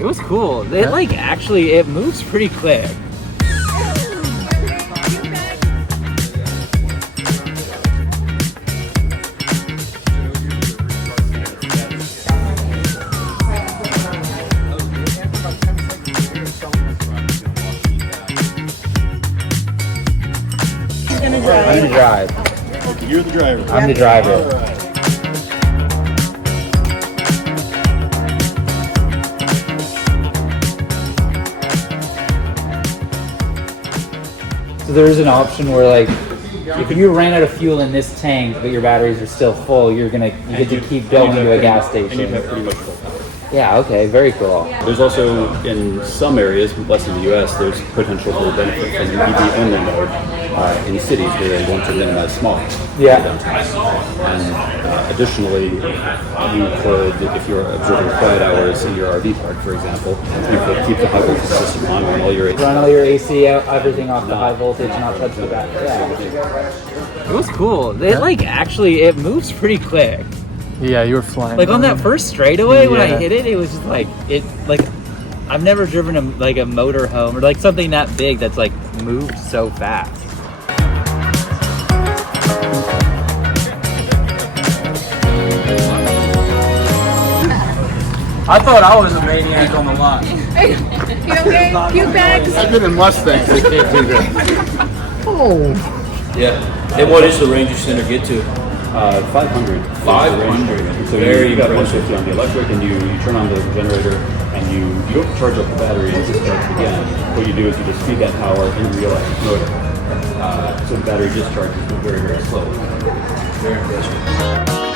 It was cool. It like actually, it moves pretty quick. I'm the drive. Okay, you're the driver. I'm the driver. All right. So there is an option where, like, if you ran out of fuel in this tank but your batteries are still full, you get to keep going to a gas And you have station. pretty much full power. Yeah. Okay. Very cool. There's also, in some areas, less in the US, there's potential for benefit from EV only mode in cities where they want to minimize smog. Yeah. And additionally, you could, if you're observing quiet hours in your RV park, for example, you could keep the high voltage system on when all your Run all your AC out, everything off the high voltage, not touch the battery. Yeah. It was cool. It like actually, it moves pretty quick. Yeah, you were flying. Like on that first straightaway when I Yeah. hit it, it was just like I've never driven a motorhome or like something that big that's like moved so fast. I thought I was a maniac on the line. You okay? Puke bags? I've been in Mustangs. I can't do that. Yeah. And what does the Ranger Center get to? 500. 500. So Very you got impressive. 150 on the electric, and you turn on the generator, and you don't charge up the battery and discharge it again. What you do is you just feed that power into the electric motor. So the battery discharges very, very slowly. Very impressive.